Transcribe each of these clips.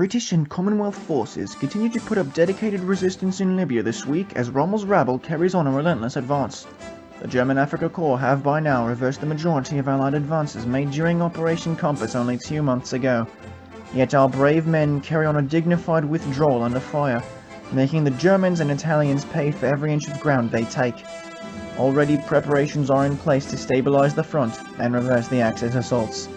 British and Commonwealth forces continue to put up dedicated resistance in Libya this week as Rommel's rabble carries on a relentless advance. The German Africa Corps have by now reversed the majority of Allied advances made during Operation Compass only 2 months ago. Yet our brave men carry on a dignified withdrawal under fire, making the Germans and Italians pay for every inch of ground they take. Already preparations are in place to stabilize the front and reverse the Axis assaults.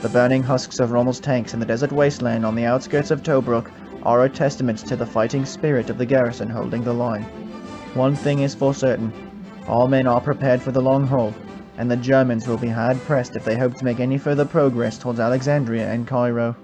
The burning husks of Rommel's tanks in the desert wasteland on the outskirts of Tobruk are a testament to the fighting spirit of the garrison holding the line. One thing is for certain, all men are prepared for the long haul, and the Germans will be hard-pressed if they hope to make any further progress towards Alexandria and Cairo.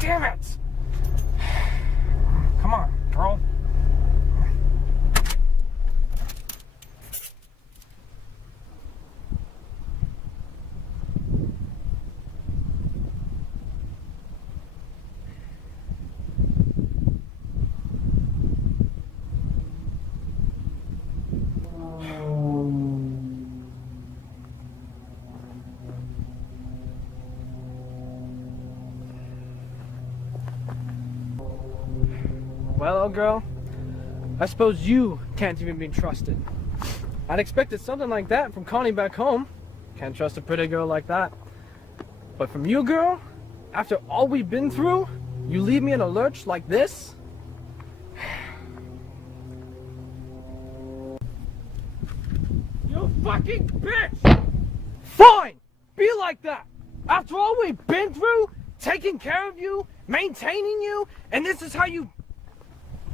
Damn it! Come on, girl. Well, old girl, I suppose you can't even be trusted. I'd expected something like that from Connie back home. Can't trust a pretty girl like that. But from you, girl, after all we've been through, you leave me in a lurch like this? You fucking bitch! Fine! Be like that! After all we've been through, taking care of you, maintaining you, and this is how you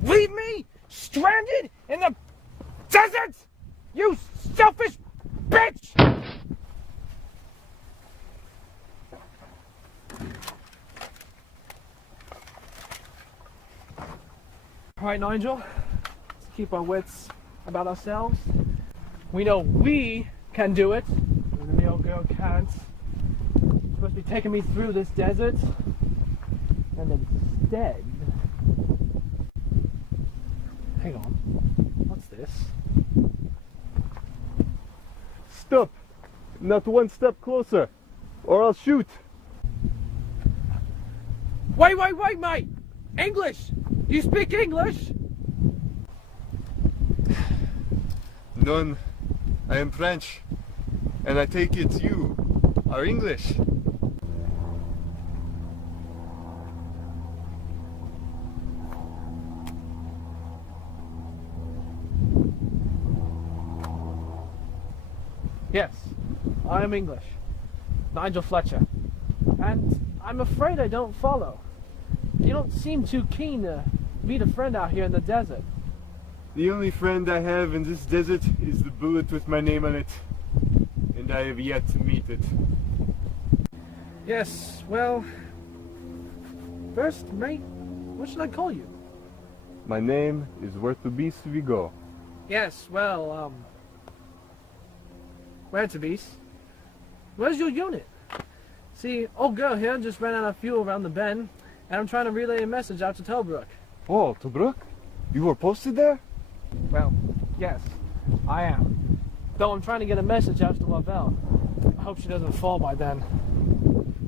leave me stranded in the desert? You selfish bitch! Alright, Nigel, let's keep our wits about ourselves. We know we can do it, and the old girl can't. You're supposed to be taking me through this desert, and instead... Hang on, what's this? Stop! Not one step closer, or I'll shoot! Wait, mate! English! Do you speak English? None. I am French, and I take it you are English. Yes, I am English. Nigel Fletcher. And I'm afraid I don't follow. You don't seem too keen to meet a friend out here in the desert. The only friend I have in this desert is the bullet with my name on it, and I have yet to meet it. Yes, well... First, mate, what should I call you? My name is Heurtebise Vigot. Yes, well, Heurtebise. Where's your unit? See, old girl here just ran out of fuel around the bend, and I'm trying to relay a message out to Tobruk. Oh, Tobruk? You were posted there? Well, Yes, I am. Though I'm trying to get a message out to Lavelle. I hope she doesn't fall by then.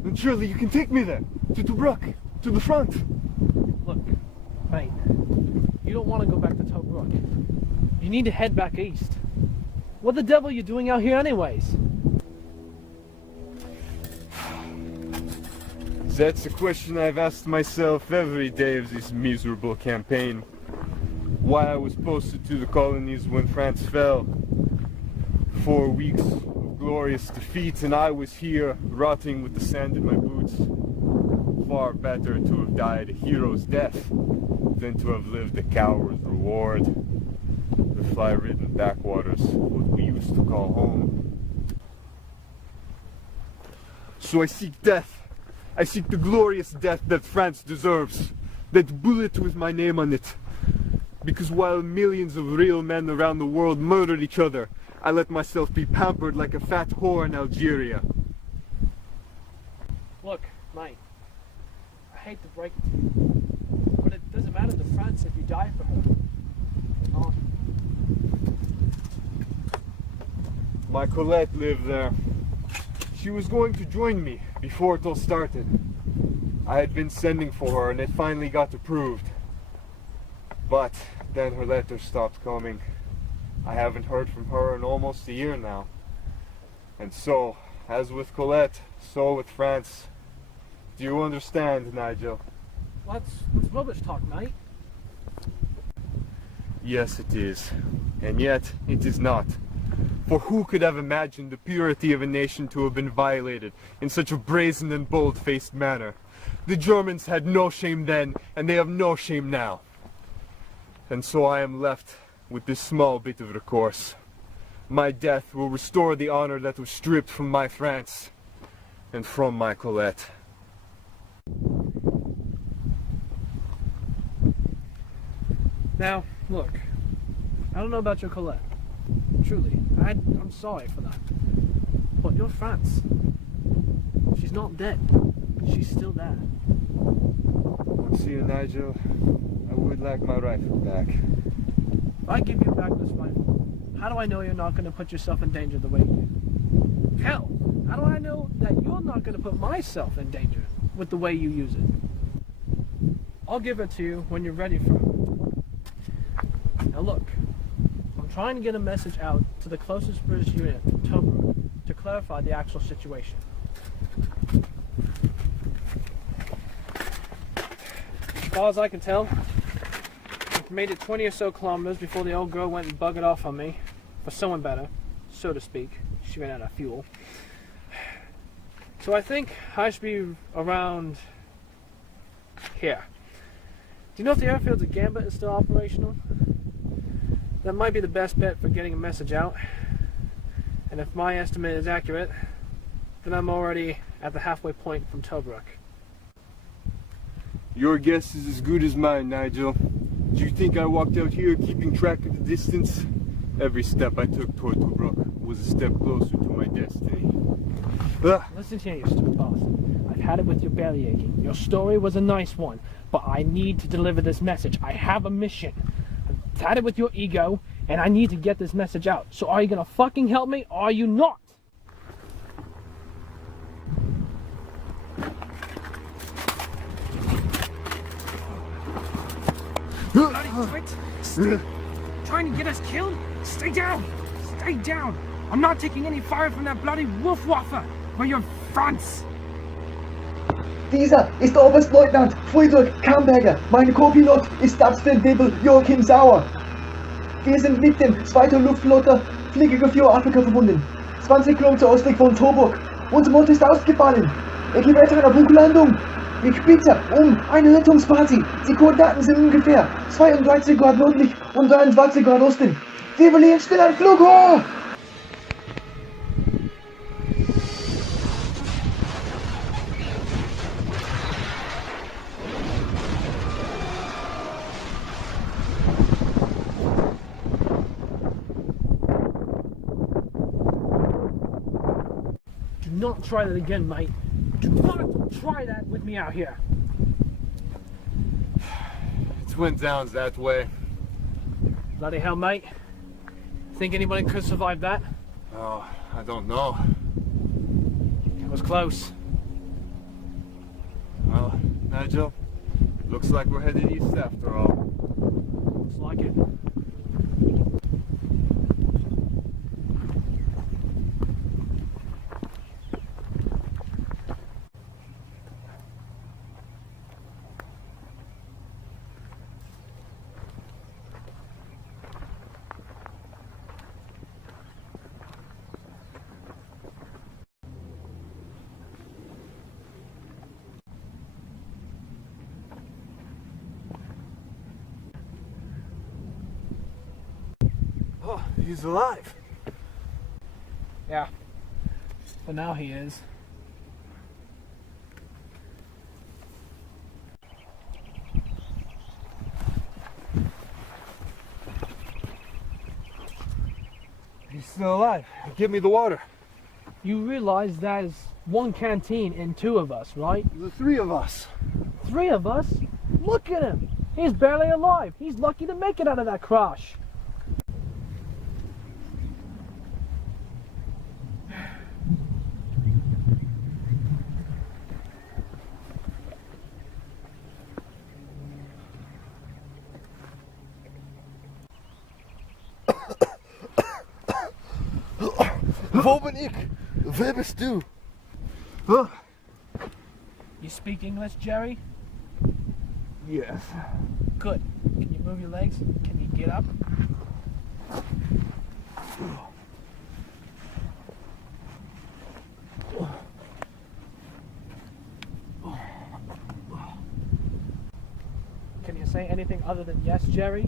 Then surely you can take me there, to Tobruk, to the front. Look, mate, you don't want to go back to Tobruk. You need to head back east. What the devil are you doing out here anyways? That's a question I've asked myself every day of this miserable campaign. Why I was posted to the colonies when France fell. 4 weeks of glorious defeat and I was here, rotting with the sand in my boots. Far better to have died a hero's death than to have lived a coward's reward. The fly-ridden backwaters, what we used to call home. So I seek death. I seek the glorious death that France deserves. That bullet with my name on it. Because while millions of real men around the world murdered each other, I let myself be pampered like a fat whore in Algeria. Look, mate, I hate to break it to you, but it doesn't matter to France if you die for her. Or not. My Colette lived there. She was going to join me before it all started. I had been sending for her and it finally got approved. But then her letters stopped coming. I haven't heard from her in almost a year now. And so, as with Colette, so with France. Do you understand, Nigel? That's rubbish talk, mate. Yes, it is. And yet, it is not. For who could have imagined the purity of a nation to have been violated in such a brazen and bold-faced manner? The Germans had no shame then, and they have no shame now. And so I am left with this small bit of recourse. My death will restore the honor that was stripped from my France and from my Colette. Now, look, I don't know about your Colette. Truly, I'm sorry for that. But you're France. She's not dead. She's still there. See you, Nigel. I would like my rifle back. If I give you back this rifle, how do I know you're not going to put yourself in danger the way you do? Hell, how do I know that you're not going to put myself in danger with the way you use it? I'll give it to you when you're ready for it. Now look, I'm trying to get a message out to the closest British unit, Tobruk, to clarify the actual situation. As far as I can tell, I've made it 20 or so kilometers before the old girl went and buggered off on me for someone better, so to speak. She ran out of fuel. So I think I should be around here. Do you know if the airfields at Gambit is still operational? That might be the best bet for getting a message out. And if my estimate is accurate, then I'm already at the halfway point from Tobruk. Your guess is as good as mine, Nigel. Do you think I walked out here keeping track of the distance? Every step I took toward Tobruk was a step closer to my destiny. Listen here, you stupid boss. I've had it with your belly aching. Your story was a nice one, but I need to deliver this message. I have a mission. I've had it with your ego, and I need to get this message out. So are you gonna fucking help me, or are you not? Bloody twit! Stay! Trying to get us killed? Stay down! Stay down! I'm not taking any fire from that bloody Wolfwaffe for your France! Dieser ist Oberstleutnant Friedrich Kamberger. Mein Co-Pilot ist Stabsfeldwebel Joachim Sauer. Wir sind mit dem 2. Luftflotte Fliegergeführ Afrika verbunden. 20 Kilometer östlich von Tobruk. Unser Motor ist ausgefallen. Er geht weiter einer Buchlandung. Ich bitte um eine Rettungsparty. Die Koordinaten sind ungefähr 32 Grad nördlich und 23 Grad Osten. Wir verlieren schnell ein Flugrohr! Do not try that again, mate. Do not try that with me out here. It went down that way. Bloody hell, mate. Think anybody could survive that? Oh, I don't know. It was close. Well, Nigel, looks like we're headed east after all. Looks like it. Oh, he's alive. Yeah. For now he is. He's still alive. Give me the water. You realize that is one canteen and two of us, right? The three of us. Three of us? Look at him! He's barely alive. He's lucky to make it out of that crash. Wo bin ich? Wer bist du? You speak English, Jerry? Yes. Good. Can you move your legs? Can you get up? Can you say anything other than yes, Jerry?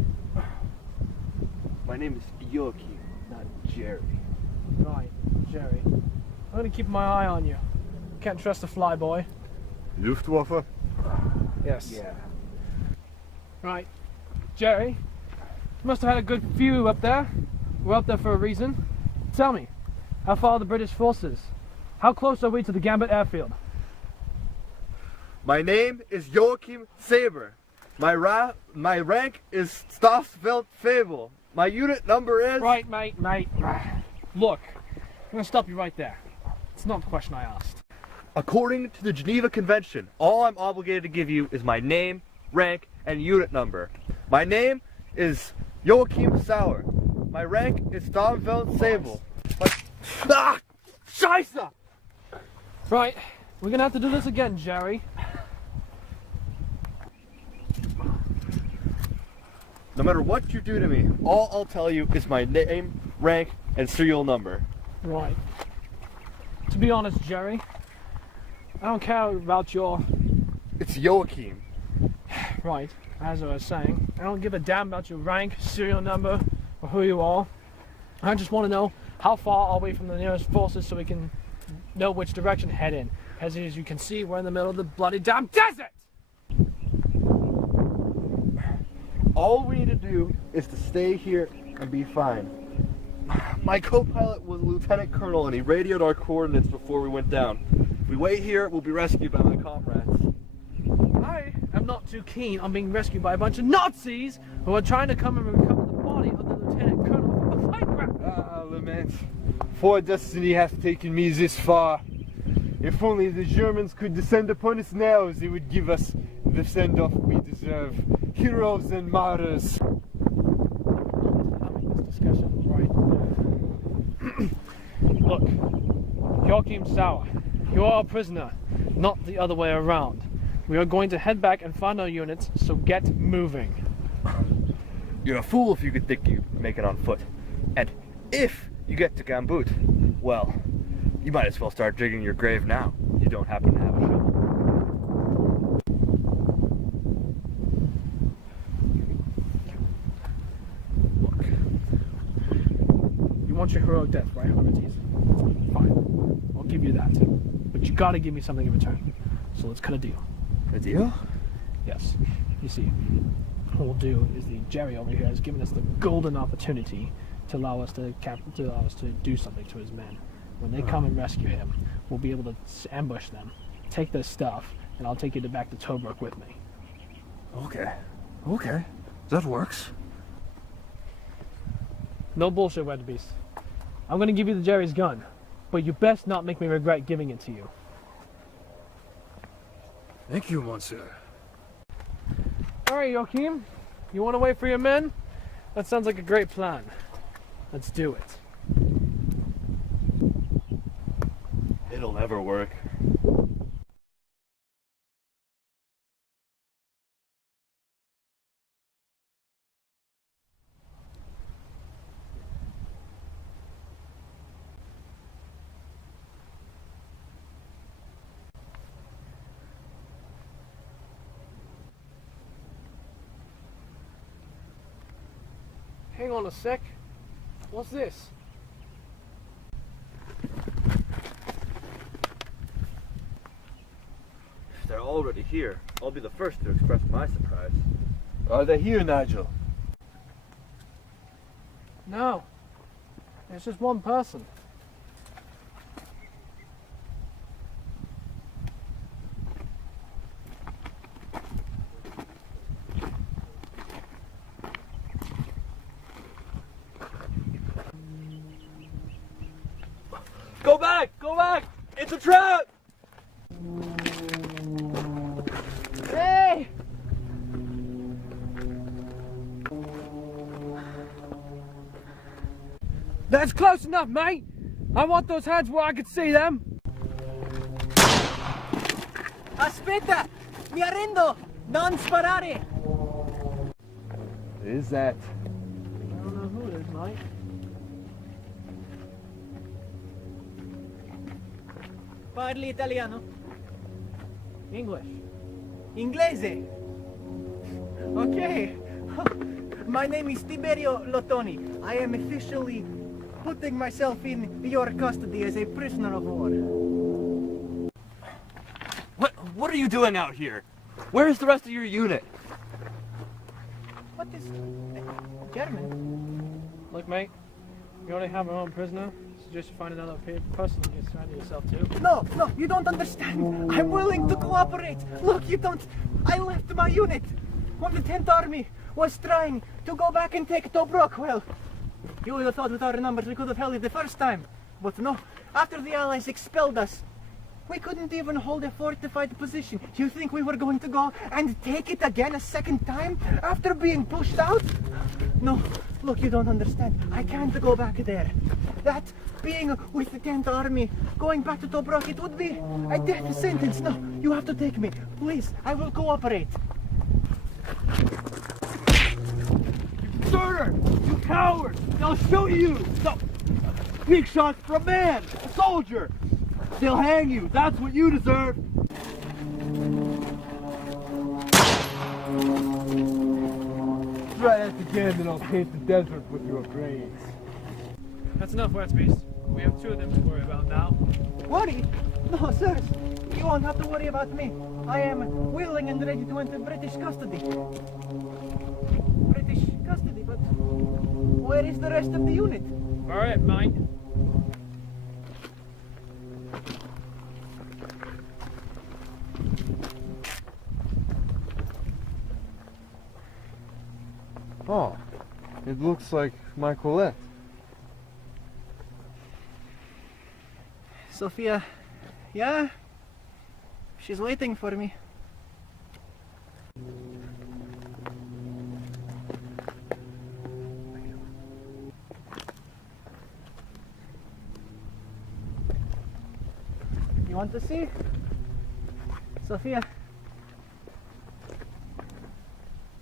My name is Joachim, not Jerry. Right, Jerry. I'm gonna keep my eye on you. Can't trust a flyboy. Luftwaffe? Yes. Yeah. Right. Jerry, you must have had a good view up there. We're up there for a reason. Tell me, how far are the British forces? How close are we to the Gambit airfield? My name is Joachim Sauer. My rank is Stafffeldfebel. My unit number is... Right, mate. Look, I'm gonna stop you right there. It's not the question I asked. According to the Geneva Convention, all I'm obligated to give you is my name, rank, and unit number. My name is Joachim Sauer. My rank is Stafffeldfebel. Scheiße! Right, we're gonna have to do this again, Jerry. No matter what you do to me, all I'll tell you is my name, rank, and serial number. Right. To be honest, Jerry, I don't care about your... It's Joachim. Right, as I was saying, I don't give a damn about your rank, serial number, or who you are. I just want to know how far are we from the nearest forces so we can know which direction to head in. As you can see, we're in the middle of the bloody damn desert! All we need to do is to stay here and be fine. My co-pilot was a lieutenant colonel and he radioed our coordinates before we went down. If we wait here, we'll be rescued by my comrades. I am not too keen on being rescued by a bunch of Nazis who are trying to come and recover the body of the lieutenant colonel from the flight ground. Ah, lament. For destiny hath taken me this far. If only the Germans could descend upon us now, they would give us the send-off we deserve. Heroes and martyrs. Having this discussion right now. Look, Joachim Sauer, you are a prisoner, not the other way around. We are going to head back and find our units, so get moving. You're a fool if you could think you make it on foot. And if you get to Gambut, well, you might as well start digging your grave now. You don't happen to have a shovel. Look, you want your heroic death, right, Heurtebise? Fine, I'll give you that. But you gotta give me something in return. So let's cut a deal. A deal? Yes. You see, what we'll do is the Jerry over here has given us the golden opportunity to allow us to do something to his men. When they come and rescue him, we'll be able to ambush them, take their stuff, and I'll take you back to Tobruk with me. Okay. That works. No bullshit, Heurtebise. I'm gonna give you the Jerry's gun, but you best not make me regret giving it to you. Thank you, monsieur. Alright, Joachim. You wanna wait for your men? That sounds like a great plan. Let's do it. It'll never work. Hang on a sec. What's this? If they're already here, I'll be the first to express my surprise. Are they here, Nigel? No. There's just one person. Go back! Go back! It's a trap! Hey! That's close enough, mate! I want those hands where I can see them! Aspetta! Mi arrendo! Non sparare! Is that? I don't know who it is, mate. Parli italiano? English. Inglese? Okay. My name is Tiberio Lottoni. I am officially putting myself in your custody as a prisoner of war. What are you doing out here? Where is the rest of your unit? What is... German? Look, mate. You only have our own prisoner. Suggest you find another person and get surrounded yourself too. No, you don't understand. I'm willing to cooperate. Look, you don't... I left my unit when the 10th Army was trying to go back and take Tobruk. Well, you would have thought with our numbers we could have held it the first time. But no, after the Allies expelled us, we couldn't even hold a fortified position. You think we were going to go and take it again a second time after being pushed out? No, look, you don't understand. I can't go back there. That being with the 10th Army, going back to Tobruk, it would be a death sentence. No, you have to take me. Please, I will cooperate. Deserter! You coward! They'll shoot you! No. Big shots for a man! A soldier! They'll hang you! That's what you deserve! Try that again and I'll paint the desert with your brains. That's enough, Heurtebise. We have two of them to worry about now. Worry? No, sirs. You won't have to worry about me. I am willing and ready to enter British custody. British custody, but where is the rest of the unit? Alright, mate. Oh, it looks like my Colette. Sophia, yeah? She's waiting for me. You want to see? Sophia.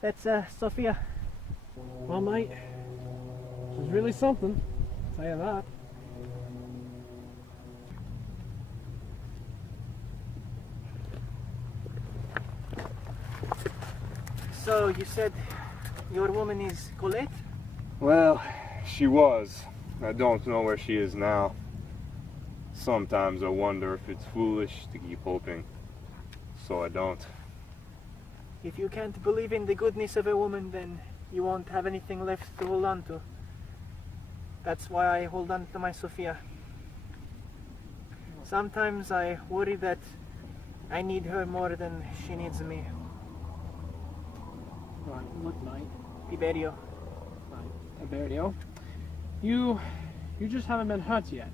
That's Sophia. Well, mate, she's really something. I'll tell you that. So, you said your woman is Colette? Well, she was. I don't know where she is now. Sometimes I wonder if it's foolish to keep hoping. So I don't. If you can't believe in the goodness of a woman, then you won't have anything left to hold on to. That's why I hold on to my Sophia. Sometimes I worry that I need her more than she needs me. Right, look, mate. Tiberio. Tiberio. You just haven't been hurt yet.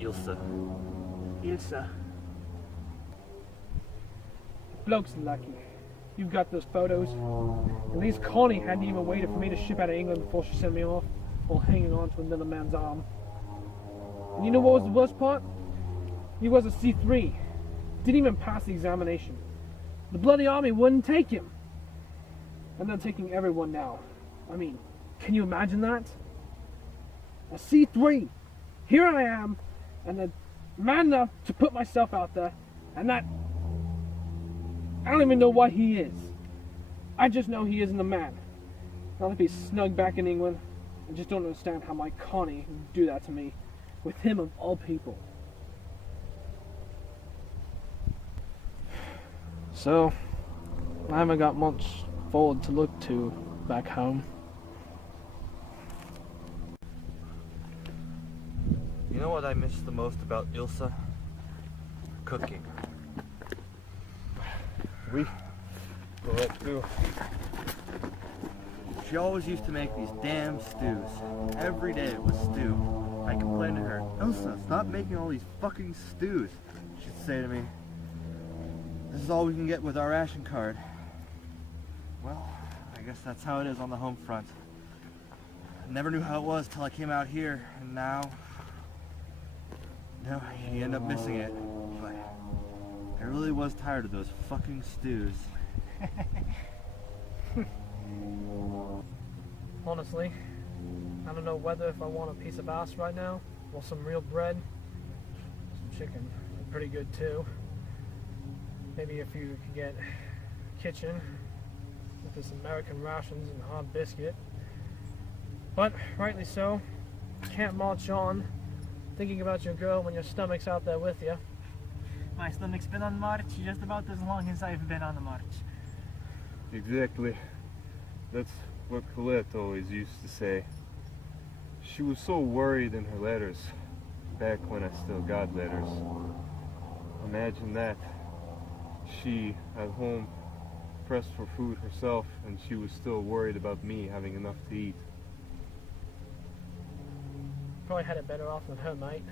Ilsa. Bloke's lucky. You've got those photos. At least Connie hadn't even waited for me to ship out of England before she sent me off, while hanging on to another man's arm. And you know what was the worst part? He was a C3. Didn't even pass the examination. The bloody army wouldn't take him. And they're taking everyone now. I mean, can you imagine that? A C3. Here I am, and they're man enough to put myself out there, and that... I don't even know what he is. I just know he isn't a man. Not if he's snug back in England. I just don't understand how my Connie would do that to me. With him of all people. So, I haven't got much forward to look to back home. You know what I miss the most about Ilsa? Cooking. Oui. Go right through. She always used to make these damn stews. Every day it was stew. I complained to her, Ilsa, stop making all these fucking stews. She'd say to me, this is all we can get with our ration card. Well, I guess that's how it is on the home front. I never knew how it was till I came out here, and now... No, you end up missing it. But I really was tired of those fucking stews. Honestly, I don't know whether if I want a piece of ass right now, or some real bread, some chicken, pretty good too. Maybe if you could get a kitchen with this American rations and hard biscuit. But rightly so, can't march on thinking about your girl when your stomach's out there with you. My stomach's been on march just about as long as I've been on the march. Exactly. That's what Colette always used to say. She was so worried in her letters, back when I still got letters. Imagine that. She, at home, pressed for food herself, and she was still worried about me having enough to eat. Probably had it better off than her, mate.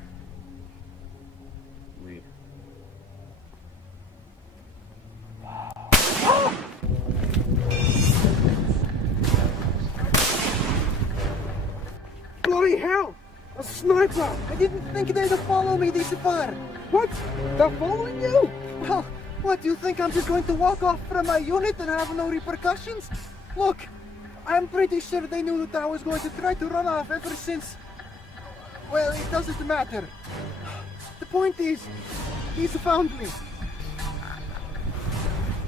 We. Bloody hell! A sniper! I didn't think they'd follow me this far. What? They're following you? Well, what, do you think I'm just going to walk off from my unit and have no repercussions? Look, I'm pretty sure they knew that I was going to try to run off ever since... Well, it doesn't matter. The point is, he's found me.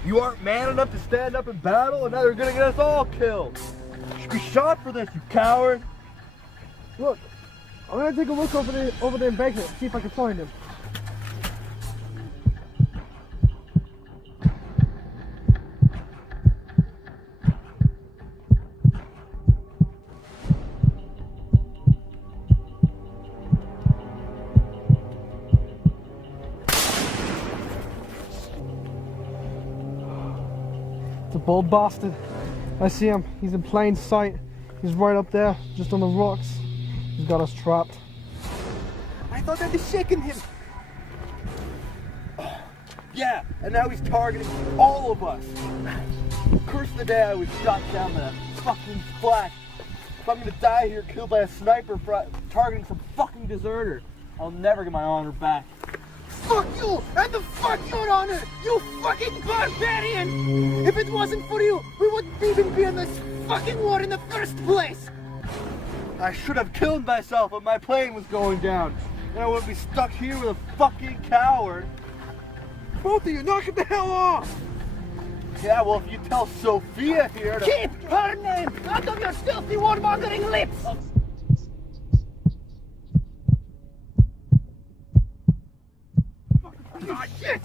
You aren't man enough to stand up in battle, and now you're gonna get us all killed. You should be shot for this, you coward. Look, I'm gonna take a look over the embankment, see if I can find him. It's a bold bastard. I see him. He's in plain sight. He's right up there, just on the rocks. He's got us trapped. I thought I'd be shaking him. Yeah, and now he's targeting all of us. Curse the day I was shot down by that fucking flash. If I'm gonna die here killed by a sniper for targeting some fucking deserter, I'll never get my honor back. Fuck you! And the fuck your honor! You fucking barbarian! If it wasn't for you, we wouldn't even be in this fucking war in the first place! I should have killed myself when my plane was going down. And I wouldn't be stuck here with a fucking coward. Both of you, knock it the hell off! Yeah, well, if you tell Sophia here to... Keep her name out of your filthy warmongering lips! Ah, shit!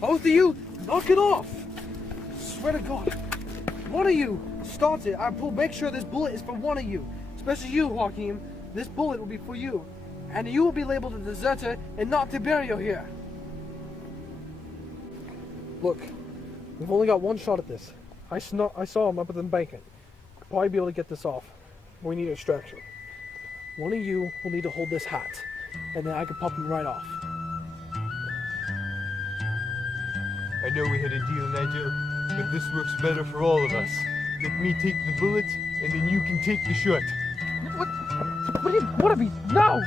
Both of you, knock it off! Swear to God, one of you starts it. I'll make sure this bullet is for one of you. Especially you, Joachim. This bullet will be for you. And you will be labeled a deserter and not Tiberio here. Look, we've only got one shot at this. I saw him up at the embankment. Could probably be able to get this off. We need extraction. One of you will need to hold this hat, and then I can pop him right off. I know we had a deal, Nigel, but this works better for all of us. Let me take the bullet, and then you can take the shot. What have he? No!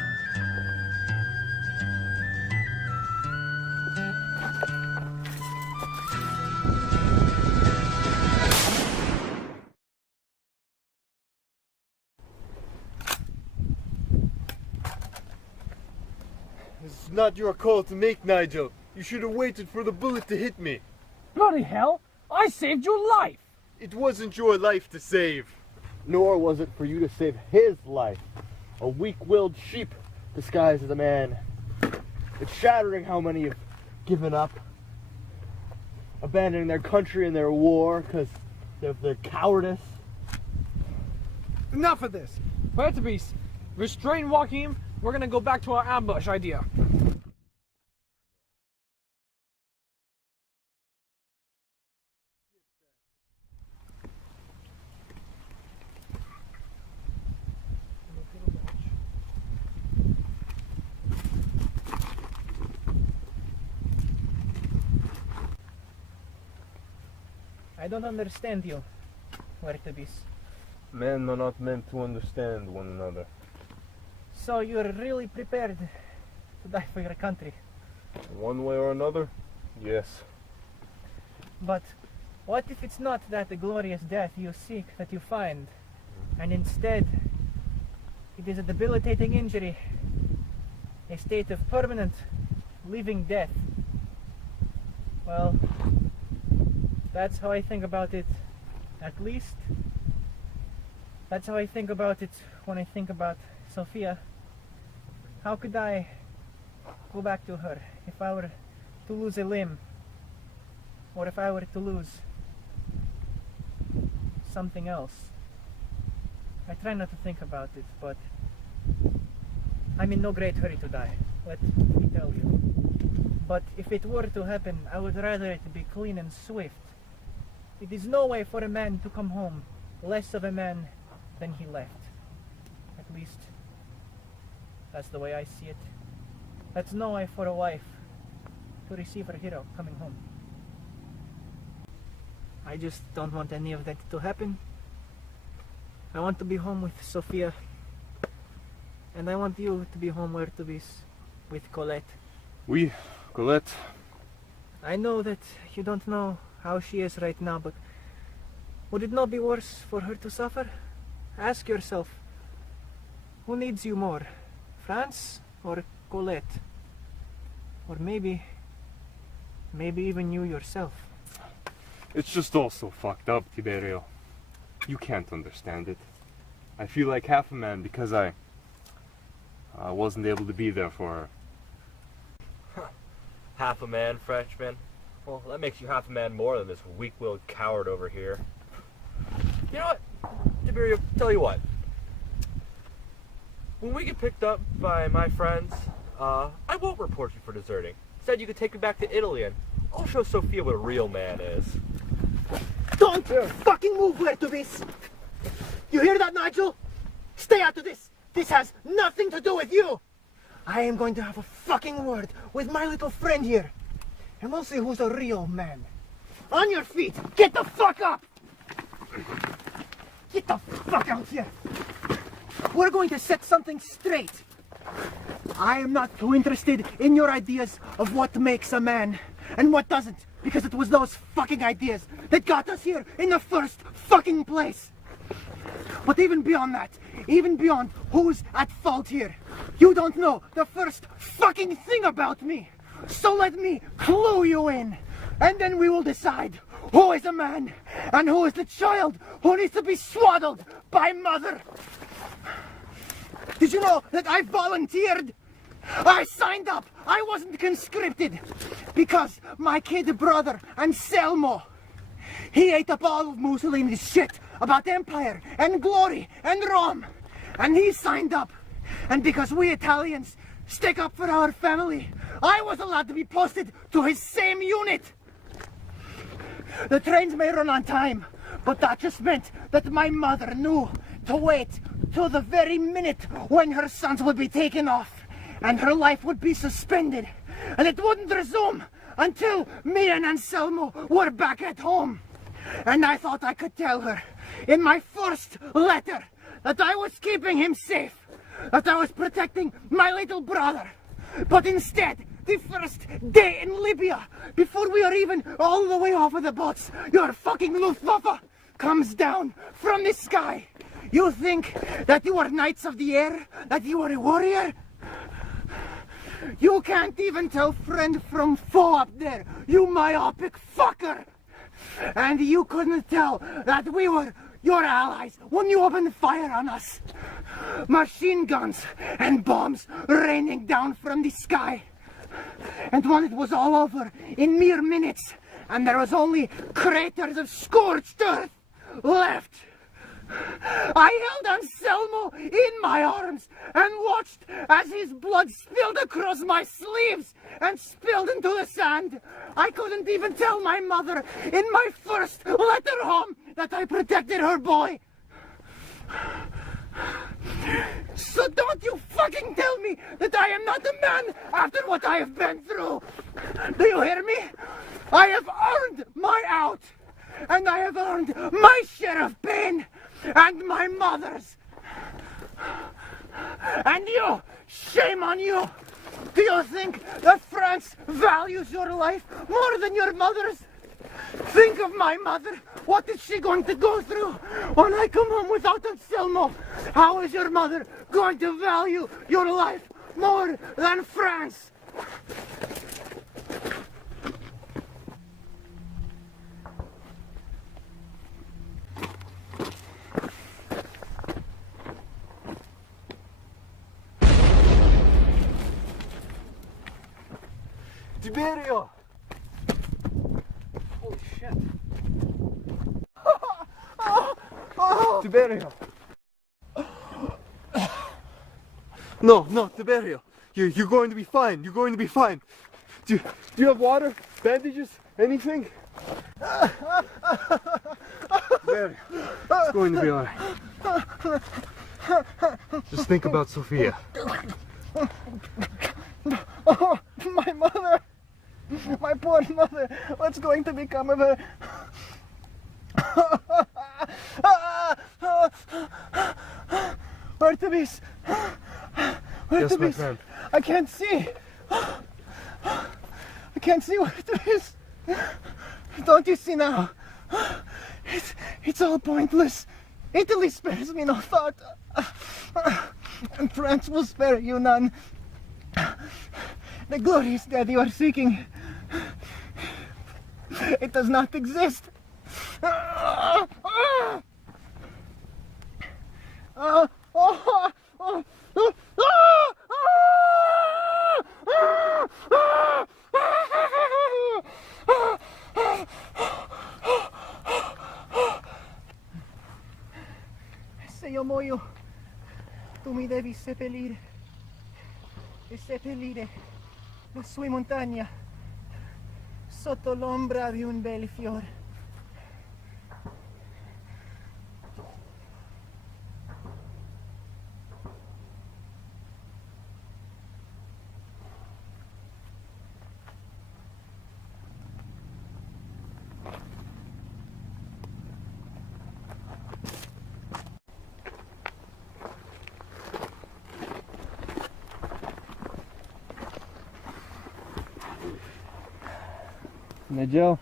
This is not your call to make, Nigel. You should have waited for the bullet to hit me. Bloody hell! I saved your life! It wasn't your life to save. Nor was it for you to save his life. A weak-willed sheep disguised as a man. It's shattering how many have given up, abandoning their country and their war because of their cowardice. Enough of this! Heurtebise, restrain Joachim. We're gonna go back to our ambush idea. I don't understand you, Heurtebise. Men are not meant to understand one another. So you're really prepared to die for your country. One way or another, yes. But what if it's not that the glorious death you seek that you find, and instead it is a debilitating injury, a state of permanent living death? Well, that's how I think about it, at least. That's how I think about it when I think about Sophia. How could I go back to her if I were to lose a limb, or if I were to lose something else? I try not to think about it, but I'm in no great hurry to die, let me tell you. But if it were to happen, I would rather it be clean and swift. It is no way for a man to come home less of a man than he left. At least, that's the way I see it. That's no way for a wife to receive her hero coming home. I just don't want any of that to happen. I want to be home with Sophia. And I want you to be home, Heurtebise, with Colette. Oui, Colette. I know that you don't know how she is right now, but would it not be worse for her to suffer? Ask yourself, who needs you more, France or Colette? Or maybe even you yourself. It's just all so fucked up, Tiberio. You can't understand it. I feel like half a man because I wasn't able to be there for her. Half a man, Frenchman? Well, that makes you half a man more than this weak-willed coward over here. You know what, Tiberio, tell you what. When we get picked up by my friends, I won't report you for deserting. Instead, you can take me back to Italy and I'll show Sophia what a real man is. Don't fucking move, Heurtebise! You hear that, Nigel? Stay out of this! This has nothing to do with you! I am going to have a fucking word with my little friend here. And we'll see who's a real man. On your feet! Get the fuck up! Get the fuck out here! We're going to set something straight. I am not too interested in your ideas of what makes a man and what doesn't, because it was those fucking ideas that got us here in the first fucking place. But even beyond that, even beyond who's at fault here, you don't know the first fucking thing about me. So let me clue you in, and then we will decide who is a man and who is the child who needs to be swaddled by mother. Did you know that I volunteered? I signed up. I wasn't conscripted because my kid brother Anselmo, he ate up all of Mussolini's shit about empire and glory and Rome, and he signed up. And because we Italians stick up for our family, I was allowed to be posted to his same unit. The trains may run on time, but that just meant that my mother knew to wait till the very minute when her sons would be taken off, and her life would be suspended, and it wouldn't resume until me and Anselmo were back at home. And I thought I could tell her in my first letter that I was keeping him safe, that I was protecting my little brother. But instead, the first day in Libya, before we are even all the way off of the boats, your fucking Luftwaffe comes down from the sky. You think that you are knights of the air, that you are a warrior? You can't even tell friend from foe up there, you myopic fucker! And you couldn't tell that we were your allies when you opened fire on us. Machine guns and bombs raining down from the sky. And when it was all over in mere minutes, and there was only craters of scorched earth left, I held Anselmo in my arms and watched as his blood spilled across my sleeves and spilled into the sand. I couldn't even tell my mother in my first letter home that I protected her boy. So don't you fucking tell me that I am not a man after what I have been through. Do you hear me? I have earned my out, and I have earned my share of pain, and my mother's. And you, shame on you. Do you think that France values your life more than your mother's? Think of my mother. What is she going to go through when I come home without Anselmo? How is your mother going to value your life more than France? Tiberio! Holy shit. Tiberio! No, Tiberio. You're going to be fine. You're going to be fine. Do you have water? Bandages? Anything? Tiberio, it's going to be alright. Just think about Sophia. Oh, my mother! My poor mother! What's going to become of her? Heurtebise! Yes, my friend. I can't see! I can't see Heurtebise! Don't you see now? It's all pointless. Italy spares me no thought. And France will spare you none. The glorious death you are seeking, it does not exist. Se io muoio, tu mi devi seppellire. E seppellire la sua montagna sotto l'ombra di un bel fiore. Nigel,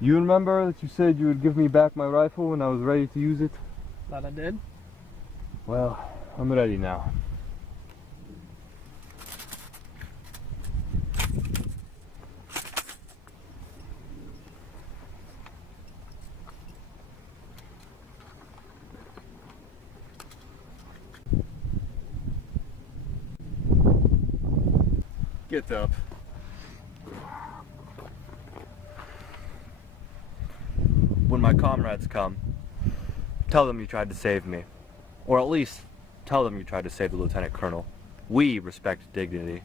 you remember that you said you would give me back my rifle when I was ready to use it? That I did. Well, I'm ready now. Get up. When my comrades come, tell them you tried to save me. Or at least, tell them you tried to save the lieutenant colonel. We respect dignity.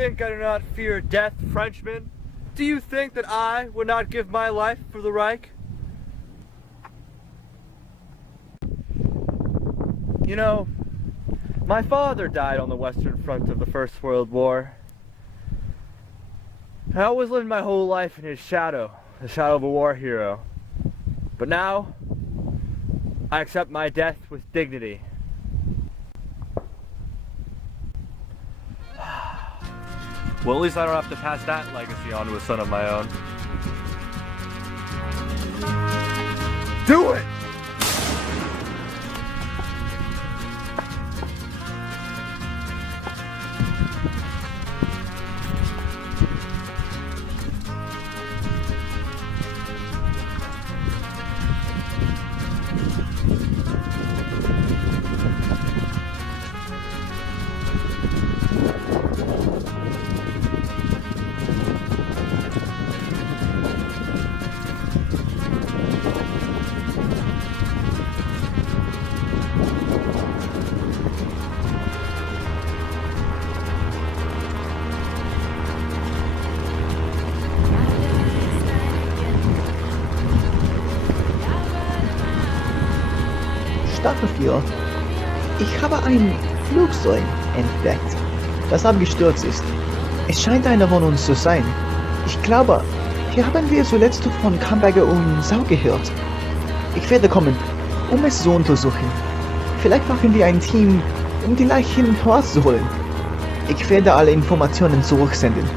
think I do not fear death, Frenchman? Do you think that I would not give my life for the Reich? You know, my father died on the Western Front of the First World War. I always lived my whole life in his shadow, the shadow of a war hero. But now, I accept my death with dignity. Well, at least I don't have to pass that legacy on to a son of my own. Do it! Staffel 4. Ich habe ein Flugzeug entdeckt, das abgestürzt ist. Es scheint einer von uns zu sein. Ich glaube, hier haben wir zuletzt von Camberger und Sauer gehört. Ich werde kommen, um es zu untersuchen. Vielleicht machen wir ein Team, um die Leichen herauszuholen. Ich werde alle Informationen zurücksenden.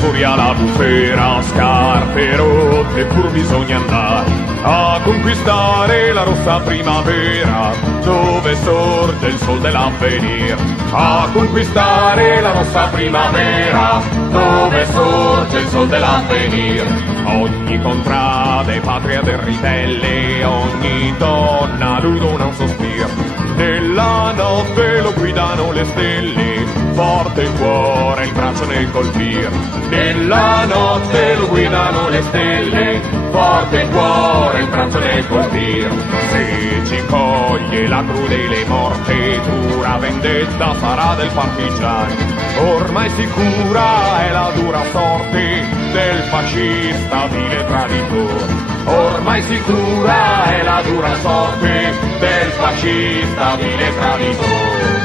Furia la bufera, scarpe rotte, pur bisogna andare a conquistare la rossa primavera, dove sorge il sol dell'avvenir. A conquistare la rossa primavera, dove sorge il sol dell'avvenir. Ogni contrada è patria del ribelle, ogni donna lui dona un sospiro. Nella notte lo guidano le stelle, forte il cuore, il braccio nel colpir. Nella notte lo guidano le stelle, forte il cuore, il braccio nel colpir. Se ci coglie la crudele morte, dura vendetta sarà del partigiano. Ormai sicura è la dura sorte del fascista vile traditore. Ormai sicura è la dura sorte del fascista vile traditore.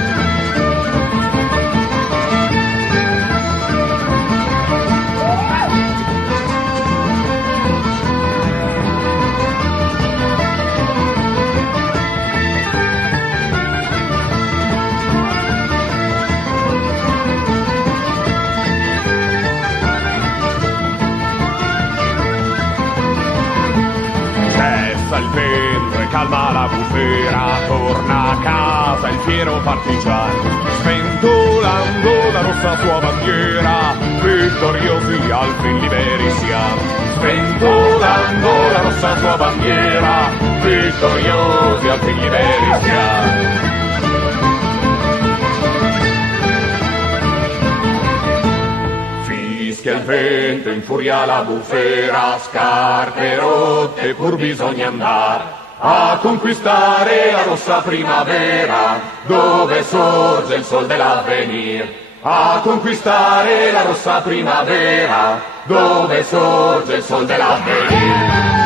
Il vento e calma la bufera, torna a casa il fiero partigiano, sventolando la rossa sua bandiera, vittoriosi al fin liberi siamo. Sventolando la rossa sua bandiera, vittoriosi al fin liberi siamo. Fischia il vento, infuria la bufera, scarpe rotte, pur bisogna andare a conquistare la rossa primavera, dove sorge il sol dell'avvenir. A conquistare la rossa primavera, dove sorge il sol dell'avvenir.